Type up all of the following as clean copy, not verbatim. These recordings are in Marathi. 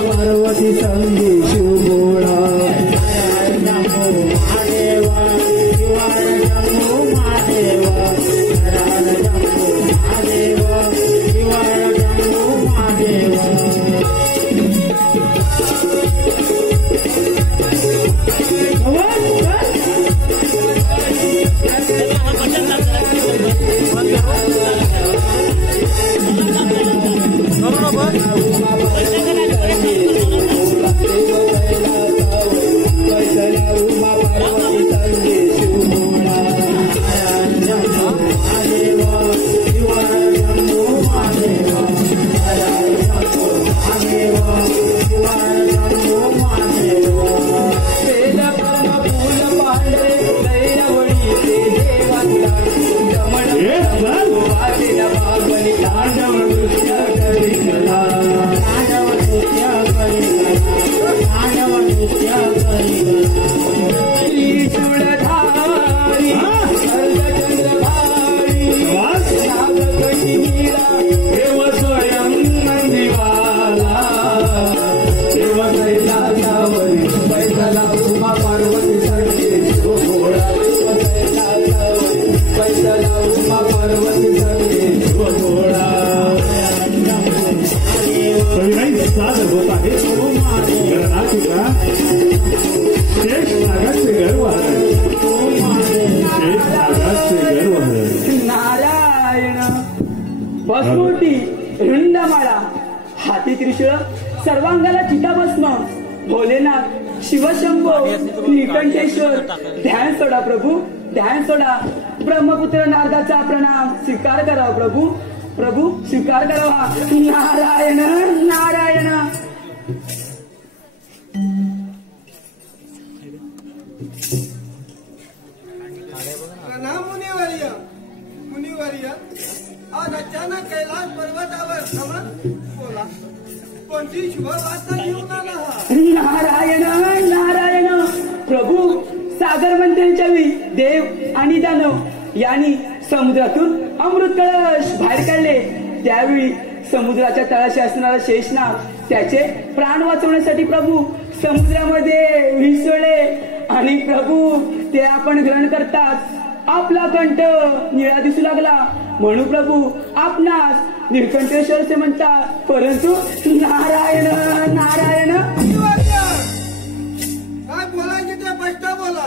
पार्वती संगी शिवभोळा बसमोटी रुंडमाळा हाती त्रिशूळ सर्वांगाला चिताभस्म भोलेनाथ शिवशंभो निकंठेश्वर ध्यान सोडा प्रभू ध्यान सोडा ब्रह्मपुत्र नारदाचा प्रणाम स्वीकार करावा प्रभू प्रभू स्वीकार करावा नारायण नारायण मुनिवर्य आज अचानक कैलास पर्वतावर भ्रमण बोला कोणती शुभ वार्ता घेऊन आला हा नारायण नारायण प्रभू सागर मंथनाच्या वेळी देव आणि दानव यांनी समुद्रातून अमृत कळश बाहेर काढले त्यावेळी समुद्राच्या तळाशी असणारा शेषनाग त्याचे प्राण वाचवण्यासाठी प्रभू समुद्रामध्ये विसळले आणि प्रभू ते आपण ग्रहण करतात आपला कंठ निळा दिसू लागला म्हणून प्रभू आपणास निळकंठेश्वर असे म्हणतात परंतु नारायण नारायण काय बोलायचे ते स्पष्ट बोला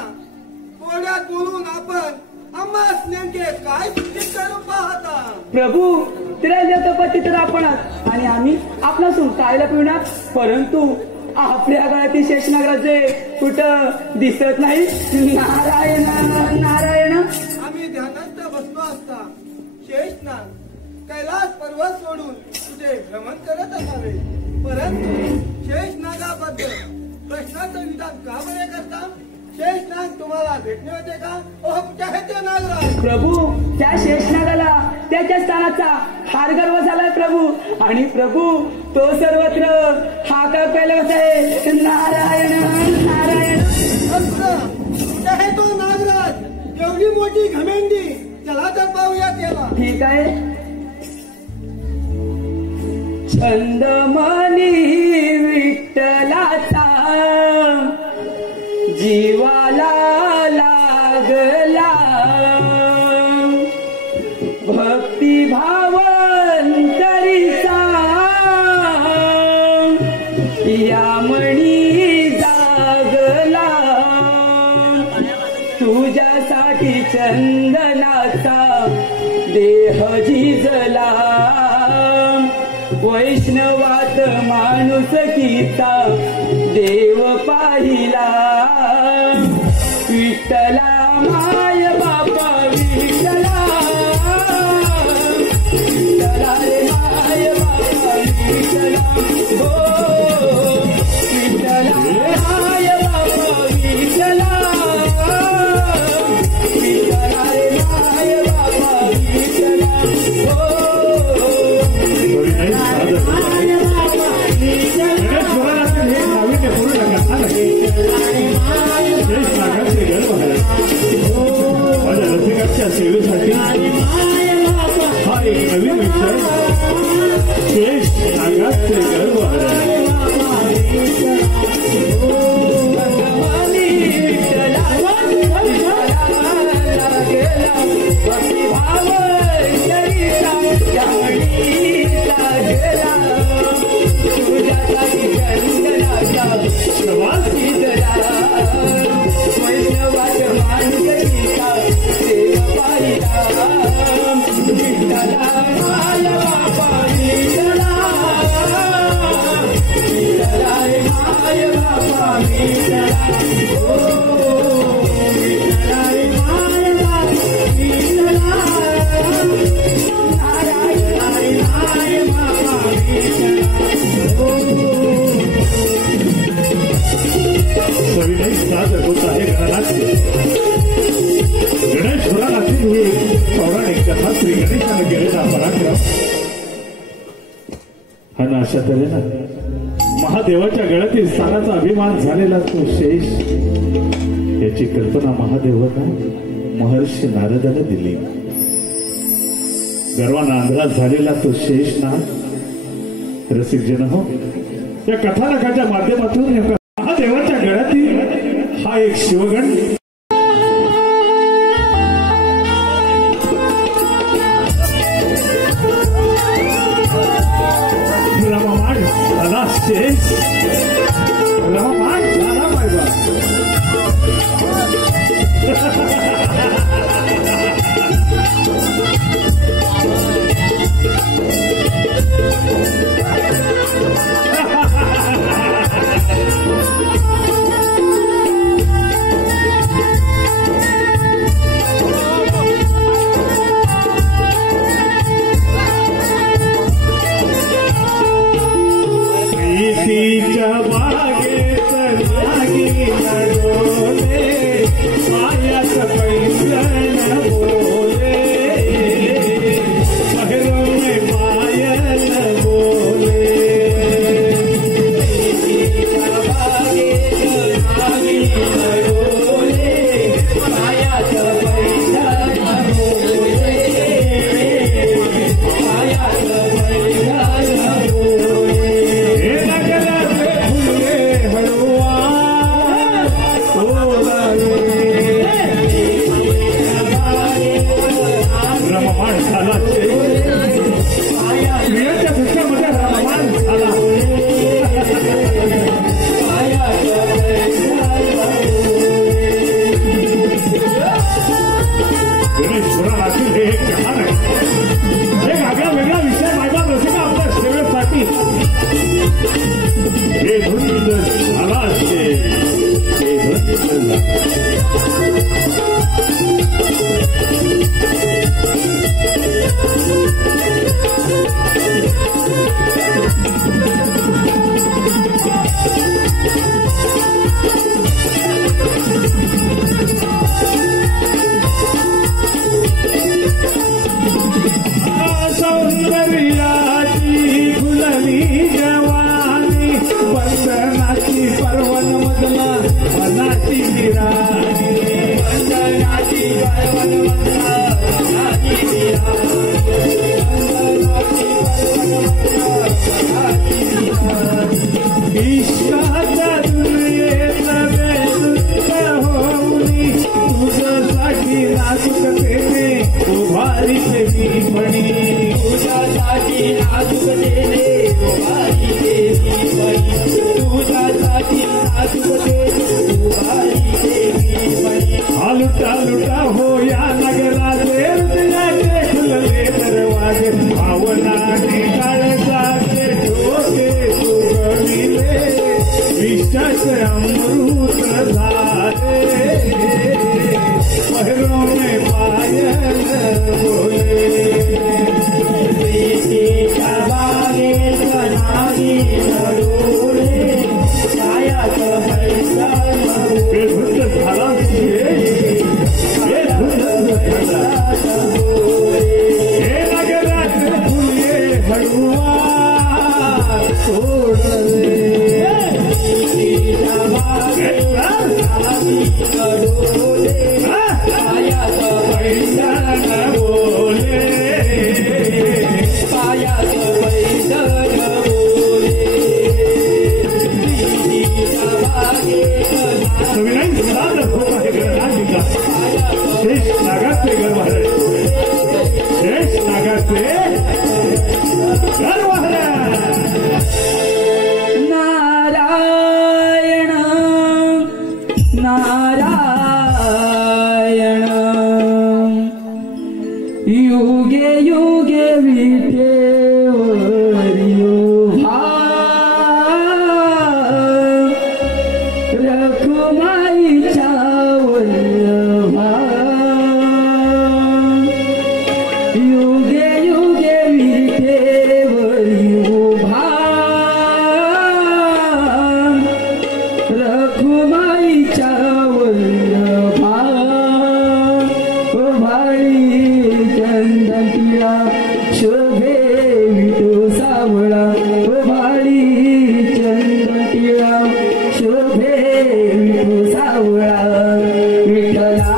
कोड्यात बोलून आपण आम्हास नेमके काय सूचित करून पाहता प्रभू त्रैलोक्यपती तर आपणच आणि आम्ही आपणासून कायला पिवणार परंतु आपल्या गळ्यातील शेषनागाचे कुठं दिसत नाही नारायण नारायण आम्ही ध्यानात बसलो असता शेषनाग कैलास पर्वत सोडून कुठे भ्रमण करत असावे परंतु शेषनागाबद्दल प्रश्नाचं विधान का बरे करता शेषनाग तुम्हाला भेटणे होते का कुठे आहे ते नागराज प्रभू त्या शेषनागाला त्याच्या स्थानाचा फार गर्व झालाय प्रभू आणि प्रभू तो सर्वत्र हाका कैलास आहे नारायण नारायण कुठे आहे तो नागराज एवढी मोठी घमेंडी चला तर पाहूया त्याला ठीक आहे छंदमनी विठ्ठलाचा जीवाला लागला भक्तिभाव अंतरीचा यामणी जागला तुझ्यासाठी चंदनाचा देह झिजला वैष्णवात माणुसकीचा देव पाहिला विठ्ठला माय बापा विठ्ठला विठ्ठला रे माय बापा विठ्ठला हो विठ्ठला माय बापा विठ्ठला विठ्ठला रे माय बापा विठ्ठला हो सेवेसाठी हा एक नवीन विषय शेष नागाचे गर्भ आहे सादर होत आहे गणनाट्य. गणेश पुराणातील ही पौराणिक कथा श्री गणेशाने केलेला पराक्रम आणि अशा तऱ्हेनं महादेवाच्या गळ्यातील स्थानाचा अभिमान झालेला तो शेष याची कल्पना महादेवांना महर्षी नारदाने दिली. गर्वाना अंधरात झालेला तो शेष नाग रसिक जन हो या कथानकाच्या माध्यमातून महादेवाच्या गळ्यातील हा एक शिवगण रममाण झाला शेष रममाण झाला पाहिजे. प्रीतीच्या बागेत लागी डोले मायाच पैंजण बोले शहरों में पायल बोले. प्रीतीच्या बागेत लागी डोले मायाच पैंजण बोले मायाच पैंजण बोले. रममाण झाला स्त्रियांच्या पुस्तकामध्ये रममाण झाला. गणेश पुराणातील हे एक कहाण आहे. एक आगळा वेगळा विषय माझ्या रसिका आपल्या सेवेसाठी हे धुंद झाला हे धुंद सौंदर्याची फुलली जवानी बंधनाची पर्वन मधला मनाची विराणी बंधनाची पर्वन मधला मनाची विराणी इश्काच्या दुनियेत बेसुध होऊनी तुझ्यासाठी नाजुकतेने उभारी देवी म्हणी तुझ्यासाठी नाजुकतेने उभारी देवी म्हणी तुझ्यासाठी नाजुकतेने उभारी देवी म्हणी. लुटा लुटा हो या नगराचे हृदयाचे खुलले दरवाजे भावनाने काळजाचे डोके सुगविले विषाच अमृत झाले पहरों में पायल बोले. प्रीतीच्या बागेत नागी डोले छायाच पैंजण बोले. धुंद झाला हे धुंद झाला हे नगरात फुले हळुआ सोडले. प्रीतीच्या बागेत शोभे विठू सावळा विठ्ठला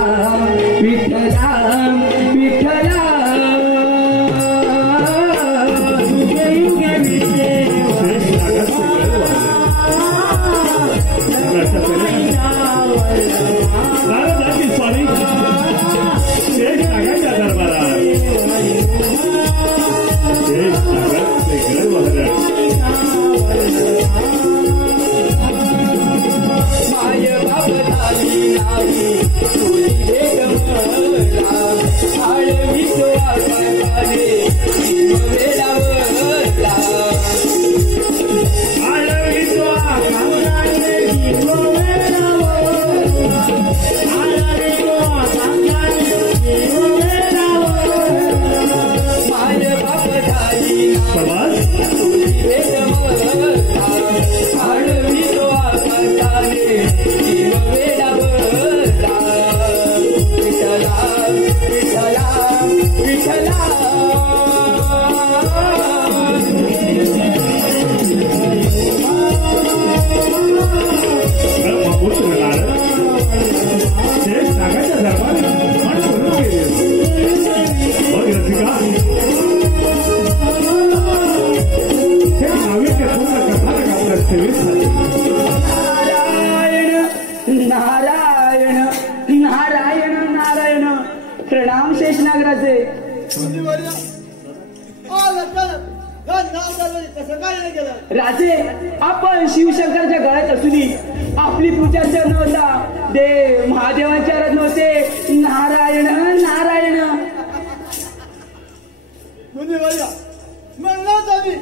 विठ्ठला विठ्ठला नारदाची स्वारी शेष नागाच्या दरबारात शेष नागाचे गळवहरण माय बाप झाली नाही तुझी भेट मला आळवी तो आकाशाने वेडावला आळवी तो आकाशाने माय बाप झाली समाज तुझी भेट मला आळवी तो आकाशाने वेडावला विठ्ठला विठ्ठला विठ्ठला ब्रह्मपुत्र नारद शेष नागाच्या दरबारात मान करून गेले मग रसिका हे नाविन्य पूर्ण कथानक आपल्या सेवेत झाले नारायण नारायण नारायण प्रणाम शेष नागराचे कसं काय नाही केलं राजे आपण शिवशंकरच्या गळ्यात असूनही आपली पूजा नव्हता देव महादेवांच्या रथ नव्हते नारायण नारायण म्हणलं आम्ही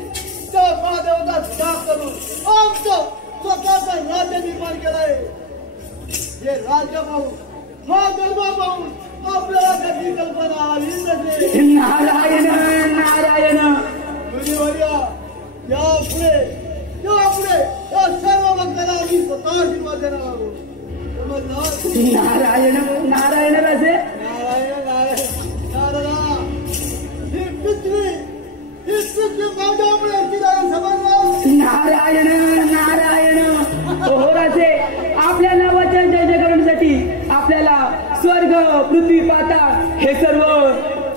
त्या महादेवाचा त्याग करून आमचं स्वतःचं राज्य निर्माण केलंय हे राज्य पाहून हा दरबार पाहून आपल्याला त्याची कल्पना आली नसेल नारायण नारायण यापुढे या सर्व भक्तांना आम्ही स्वतः आशीर्वाद देणार आहोत समजलं नारायण नारायण राजे नारायण नारायण नारायणा ही पृथ्वी माझ्यामुळे समजलं नारायण नारायण हो राजे आपल्या नावाच्या जय जय करण्यासाठी आपल्याला स्वर्ग पृथ्वी पाताळ हे सर्व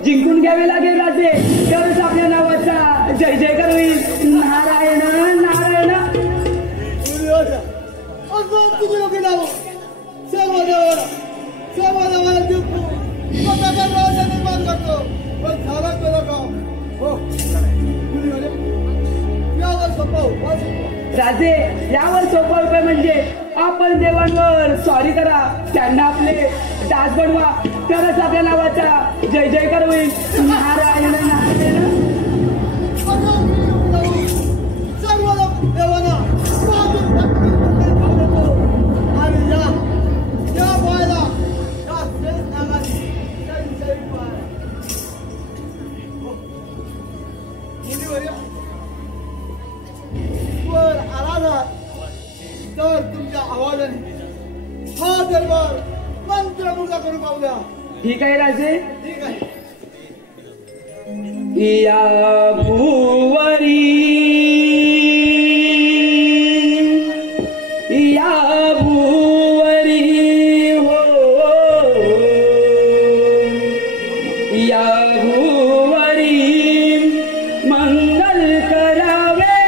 जिंकून घ्यावे लागेल राजे तरच आपल्या नावाचा जय जयकार होईल नारायण नारायण तुम्ही लोक नाव सर्व देवाला जिंकू स्वतःचा राज्य निर्माण करतो पण झालं केलं काम हो यावर सोपा उपाय राजे यावर सोपा उपाय म्हणजे आपण देवांवर सॉरी करा त्यांना आपले दास बनवा तरच आपल्या नावाचा जय जयकार होईल नारायण नारायण सर्व देवांना आणि या बायला या शेष नागाची वर आला तर तुमच्या आवाजाने हा दरबार मंत्रमुग्ध करून पाहूया ठीक आहे राजे ठीक आहे या भुवरी हो या भुवरी मंगल करावे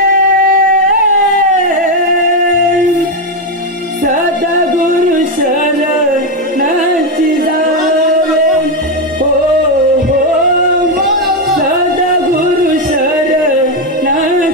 सद्गुरु शरणाची जावे हो हो सद्गुरु शरणाची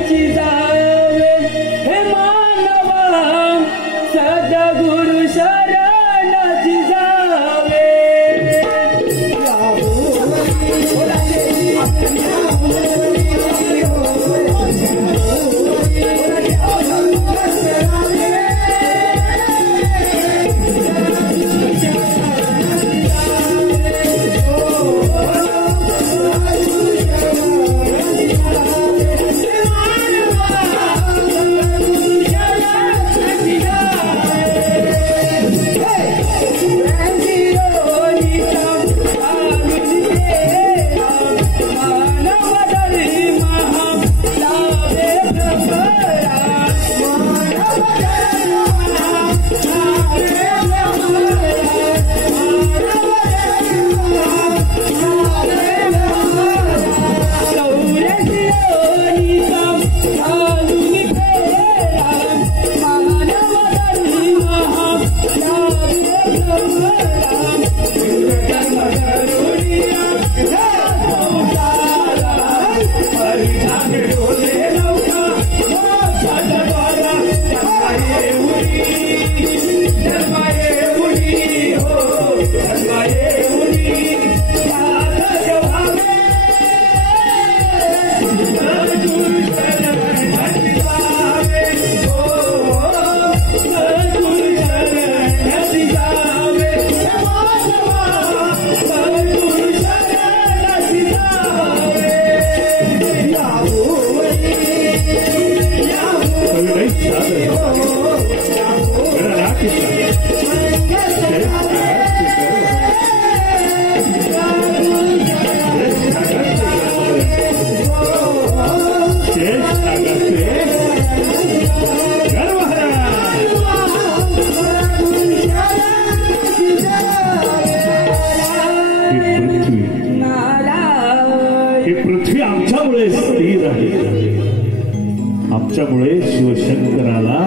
आमच्यामुळे शिवशंकराला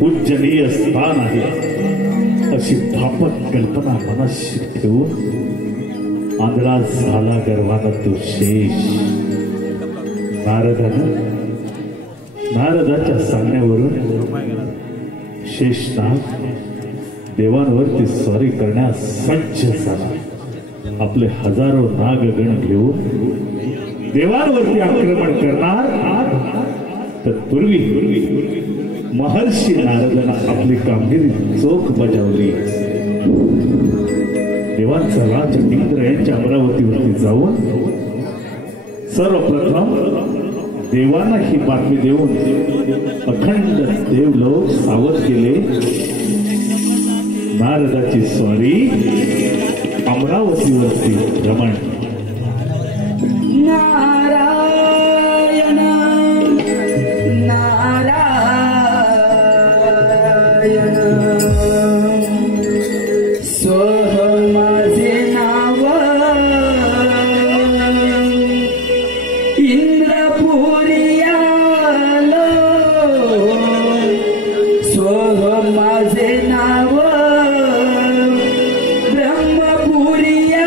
पूजनीय स्थान आहे अशी धापक कल्पना मनाशी ठेवून आंधळा झाला गर्वानं तो शेष. नारदाच्या सांगण्यावरून शेषनाग देवांवरती स्वारी करण्यास सज्ज झाला. आपले हजारो नागगण घेऊन देवांवरती आक्रमण करणार. तत्पूर्वी महर्षी नारदानं आपली कामगिरी चोख बजावली. देवांचा राज इंद्र यांच्या अमरावतीवरती जाऊन सर्वप्रथम देवांना ही बातमी देऊन अखंड देवलोक सावध केले. नारदाची स्वारी अमरावतीवरती रमण. नारायण नारायण सोह माझे नाव इंद्रपुरियालो सोह माझे नाव ब्रह्मपुरियालो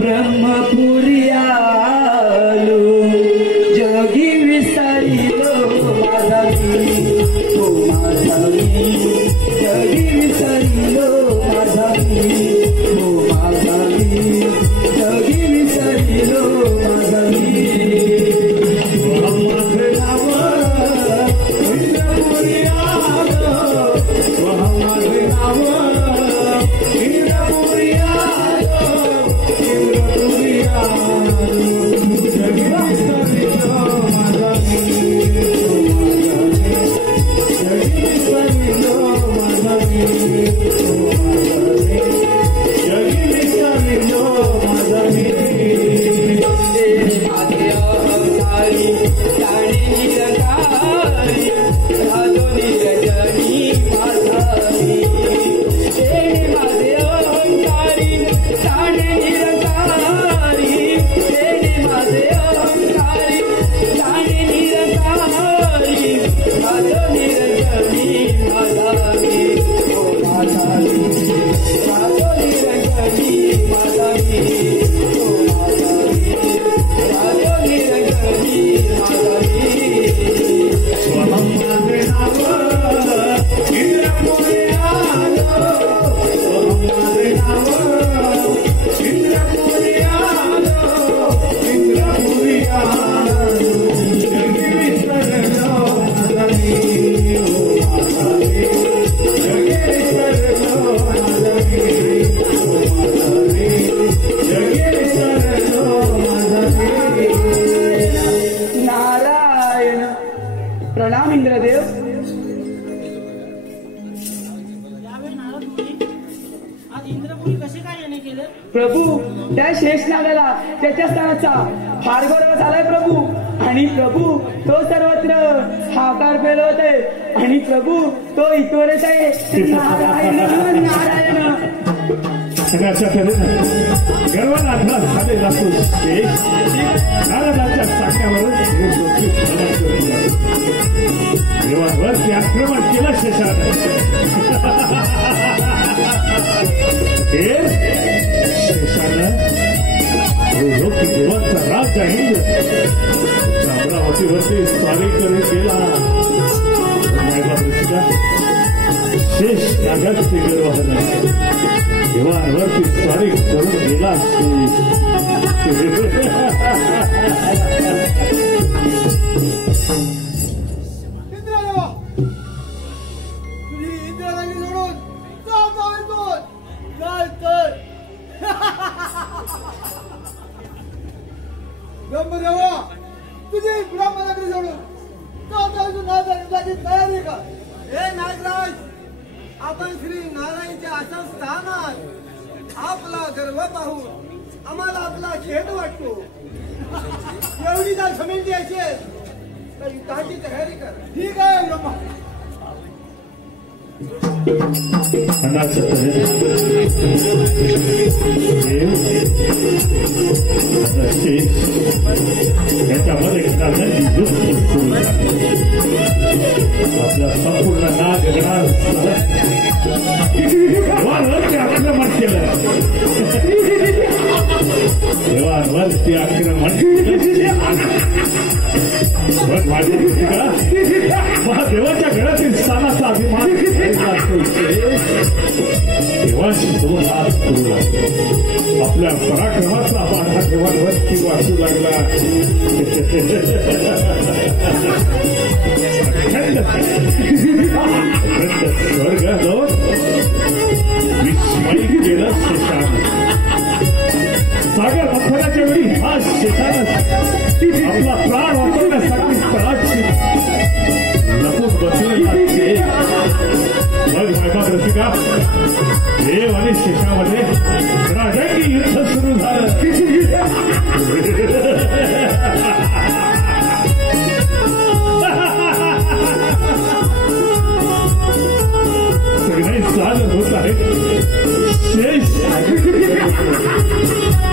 ब्रह्मपुरियालो जगी विसरिलो माझा मी हो माझा मी जगी विसरिलो माझा मी हो माझा मी जगी विसरिलो माझा मी माझे नाव इंद्रपुरियालो माझे नाव इंद्रपुरियालो जगी विसरिलो माझा मी जगी विसरिलो माझा मी जगी विसरिलो माझा मी माझे अहंकारी जाणे निरंकारी राजो निरंजनी माझा मी माझे अहंकारी जाणे निरंकारी माझे अहंकारी जाणे निरंकारी राजो निरंजनी माझा मी हो माझा मी राजो निरंजनी माझा मी हो माझा मी राजो निरंजनी माझा मी स्वहं माझे नाव इंद्रपुरियालो स्वहं माझे नाव इंद्रपुरियालो इंद्रपुरियालो जगी विसरलो माझा मी हो माझा मी जगी विसरलो माझा मी हो माझा मी जगी विसरलो माझा मी. नारायण. प्रणाम इंद्रदेव. यावेळी नारद मुनी आज इंद्रपुरी कसे काय याने केलं? प्रभू त्या शेषनागाला त्याच्या स्थानाचा फार गौरव झालाय प्रभू. आणि प्रभू तो सर्वत्र हाकार फैलवतोय. आणि प्रभू तो ईश्वरच आहे. नारायण नारायण. सगळ्याच्या तऱ्हेनं गर्वनाथला झालेला तो शेष नारदाच्या सांगण्यावरून देवांवरती आक्रमण केलं शेषानं. हे शेषानं की देवांचा राज आहे अमरावतीवरती स्वारी करून गेला. शेष नागाचे गर्वाहन देवांवरती स्वारी करून गेला. इंद्रदेवा तुझी इंद्रराणी सोडून जातो इथून काय तर ब्रह्मदेवा तुझी ब्रह्मनगरी सोडून जातो इथून नादासाठी तयारी का? हे नागराज, आपण श्री नारायणच्या अशा स्थानात आपला गर्व पाहून आम्हाला आपला खेद वाटतो. एवढी जर समिती असेल तर युद्धाची तयारी कर. ठीक आहे ब्रह्मा. त्याच्यामध्ये आपल्या संपूर्ण नागरावरती आक्रमण केलं. देवांवरती आक्रमण महादेवाच्या घरातील स्थानाचा अभिमान देवाशी दोन हात करू लागले. आपल्या पराक्रमाचा बाधा देवांवरती वाचू लागला. स्वर्ग विस्मयी गेलं शेषान. सागर मंथनाच्या वेळी हा शेषानच आपला प्राण वापरण्यासाठी तळाशी लपून बसलेला मग महिमा रसिका देव आणि शेषामध्ये राजंगी युद्ध सुरू झालं. सगळे साल होत आहेत. शेष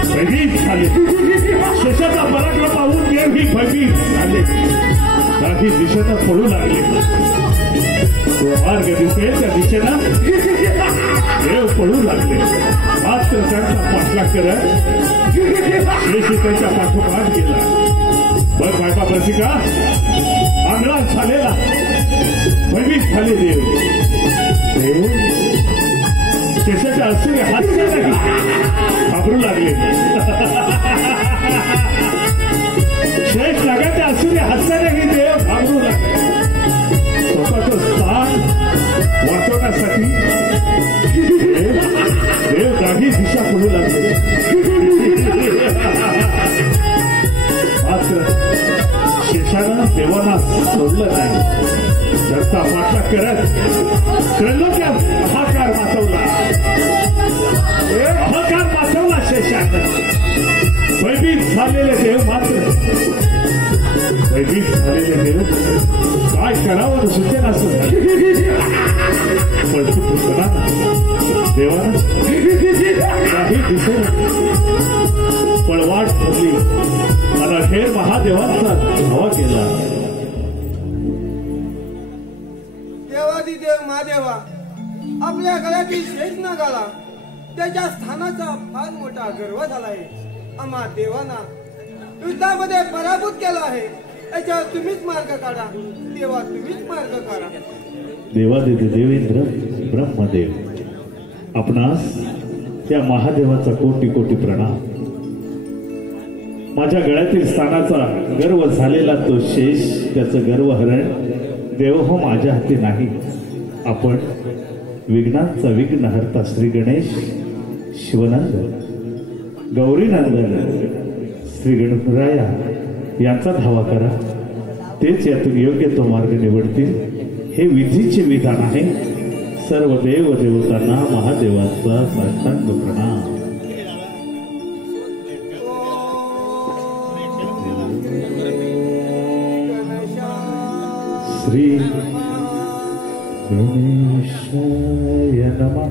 भयभीत झाले. शेषाचा पराक्रम पाहून देवही भयभीत झाले. काही दिशेनं पडू लागले. तो मार्ग दिसेल त्या दिशेनं देव पडू लागले. मात्र त्यांचा पाठलाग करत शेष त्यांच्या पाठोपाठ गेला. बघ बायका रसिका आंधळा झालेला भयभीत झाले देव. देव शेषाच्या असुरे हास्याने घाबरू लागले. शेष नागाच्या असुरे हास्याने देव घाबरू लागले. स्वतःचं स्थान वाचवण्यासाठी देव जागी दिशा पडू लागले. मात्र शेषानं देवांना सोडलं नाही. त्यांचा पाठलाग करत त्रैलोक्यात हाहाकार माचवला. हाहाकार माचवला शेषानं. भयभीत झालेले देव मात्र भयभीत झालेले देव काय करावं सुचेना असं झालं. पण देवानं काही दिसेल पळवाट ठरली आणि अखेर महादेवांचा धावा केला. देवादिदेव महादेवा, आपल्या गळ्यातील शेष नागाला त्याच्या स्थानाचा फार मोठा गर्व झाला आहे. आम्हा देवांना युद्धामध्ये पराभूत केला आहे. याच्यावर तुम्हीच मार्ग काढा. देवा तुम्हीच मार्ग काढा. देवादिदेव देवेंद्र ब्रह्मदेव, आपणास त्या महादेवाचा कोटी कोटी प्रणाम. माझ्या गळ्यातील स्थानाचा गर्व झालेला तो शेष, त्याचं गर्वहरण देव हो माझ्या हाती नाही. आपण विघ्नांचा विघ्नहर्ता श्री गणेश, शिवनंदन, गौरीनंदन, श्री गणराया यांचा धावा करा. तेच यातून योग्य तो मार्ग निवडतील. हे विधीचे विधान आहे. सर्व देव देवतांना महादेवाचा साष्टांग प्रणाम. श्री गणेशाय नमः.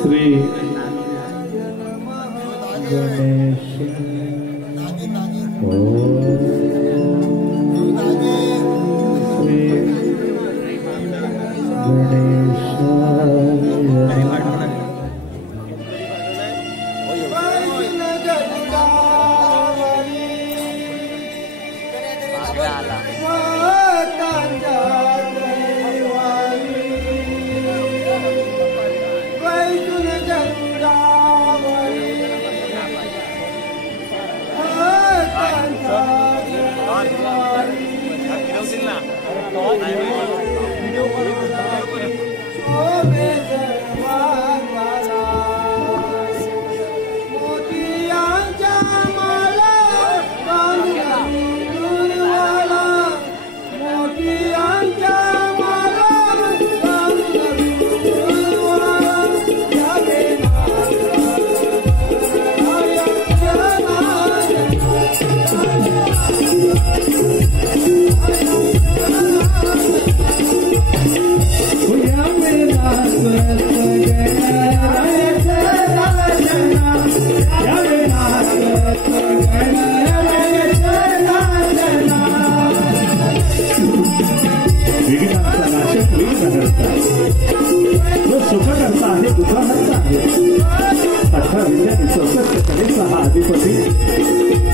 श्री गणेश Santa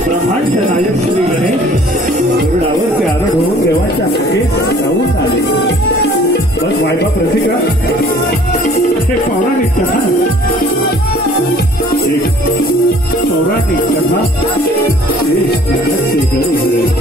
ब्रह्मांड नायक श्री गणेश गरुडावर ते आरड होऊन देवाच्या मागे जाऊन आले. बस वायबा प्रतिका हे पौराणिक कथा, एक पौराणिक कथा शेष नागाचे गरुड.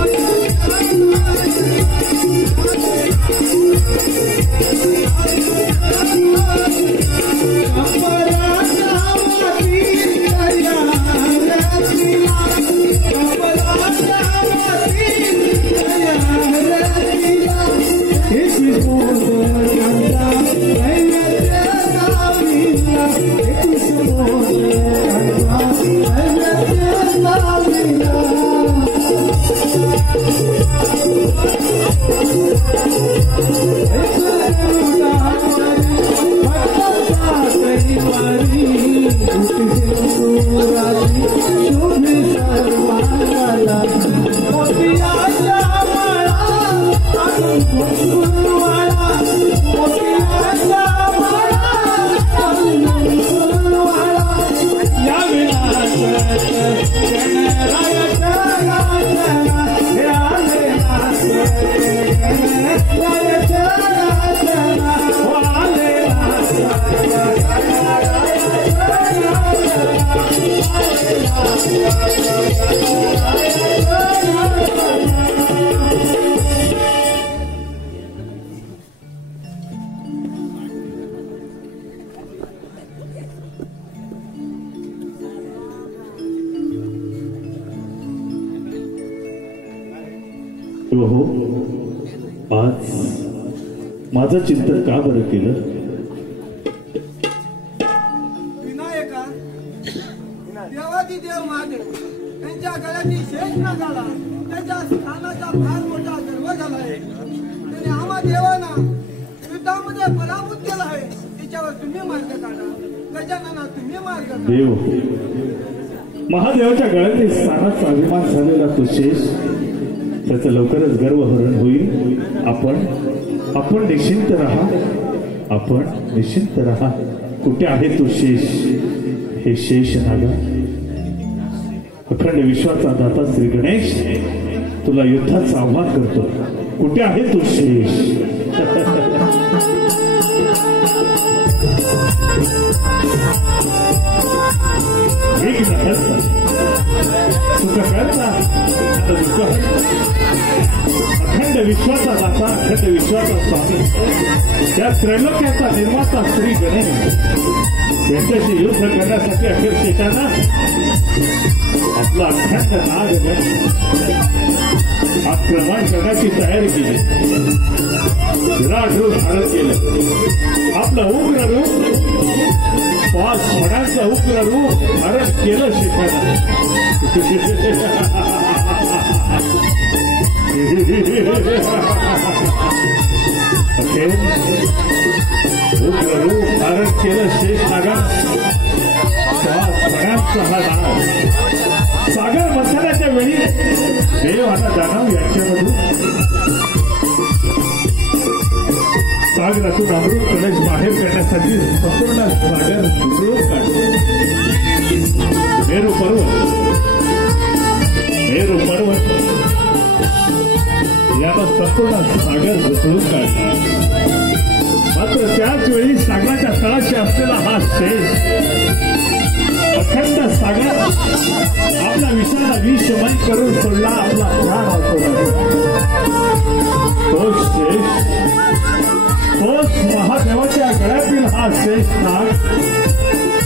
हो, आज माझं चिंतन का बरं केलं? विनायका, देवादी देव महादेव यांच्या गळ्यातील शेष न झाला, त्याच्या स्थानाचा फार मोठा गर्व झाला आहे. त्याने आम्हा देवांना युद्धामध्ये पराभूत केला आहे. त्याच्यावर तुम्ही मार्ग काढा. गजानना तुम्ही मार्ग काढा. देव, महादेवाच्या गळ्यातील स्थानाचा अभिमान झालेला तो शेष, त्याचं लवकरच गर्वहरण होईल. आपण निश्चिंत राहा, आपण निश्चिंत राहा. कुठे आहे तो शेष? हे शेष नागा, अखंड विश्वाचा दाता श्री गणेश तुला युद्धाचं आव्हान करतो. कुठे आहे तो शेष? अखंड विश्वाचा दाता, अखंड विश्वाचा स्वामी, त्या त्रैलोक्याचा निर्माता श्री गणेश यांच्याशी युद्ध करण्यासाठी अखेर शेषानं आपला अखंड नाग आक्रमण करण्याची तयारी केली. विराट रूप धारण केलं. आपलं उग्र रूप, 5 फणांचं उग्र रूप धारण केलं शेषानं. उग्र रूप धारण केलं शेष नागा. 5 फणांचा हा नाग सागर मंथनाच्या वेळी देव आता जाणव यांच्यामधून सागरातून अमृत कलश बाहेर काढण्यासाठी संपूर्ण सागर उकळून काढतो. मेरू पर्वत याला संपूर्ण सागर घुसळून काढला. मात्र त्याच वेळी सागराच्या तळाशी असलेला हा शेष अखंड सागर आपल्या विषाला विषमय करून सोडला. आपला प्राण तो शेष, तोच महादेवाच्या गळ्यातील हा शेष नाग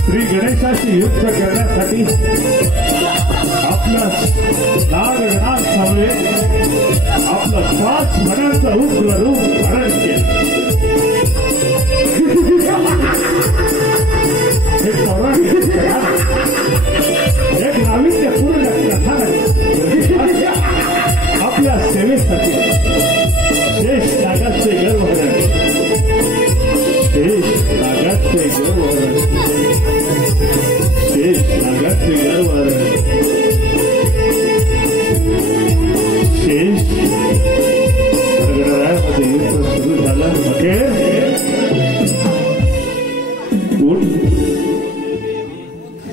श्री गणेशाशी युद्ध करण्यासाठी आपला नाग सावळे आपलं 5 फणांचं उग्र रूप धारण केलं. हे पौराणिक एक नाविन्यपूर्ण कथा नाही. आपल्या सेवेसाठी शेष नागाचे गर्वहरण, शेष नागाचे गर्वहरण, शेष नागाचे गर्वहरण, शेष गणरायामध्ये युद्ध सुरू झालं.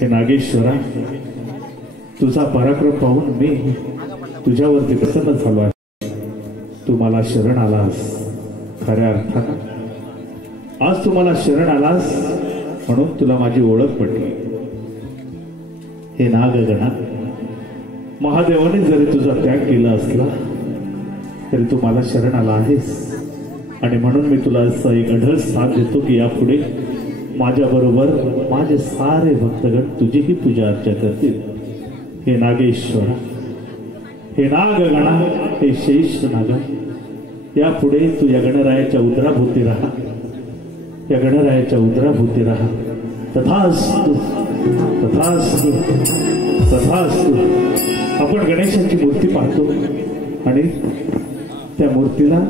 हे नागेश्वरा, तू तुझा पराक्रम पाहून मी तुझ्यावरती प्रसन्न झालो आहे. तू मला शरण आलास खऱ्या अर्थानं. आज तू मला शरण आलास म्हणून तुला माझी ओळख पटली. हे नागगणा, महादेवाने जरी तुझा त्याग केला असला तरी तू मला शरण आला आहेस. आणि म्हणून मी तुला असं एक अढळ स्थान देतो की यापुढे माझ्याबरोबर माझे सारे भक्तगण तुझीही पूजा अर्चा करतील. हे नागेश्वरा, हे नागगणा, हे शेष नागा, यापुढे तू या गणरायाच्या उदराभूती राहा, या गणरायाच्या उदराभूती राहा. तथास्तु तथास्तु तथास्तु. आपण गणेशाची मूर्ती पाहतो आणि त्या मूर्तीला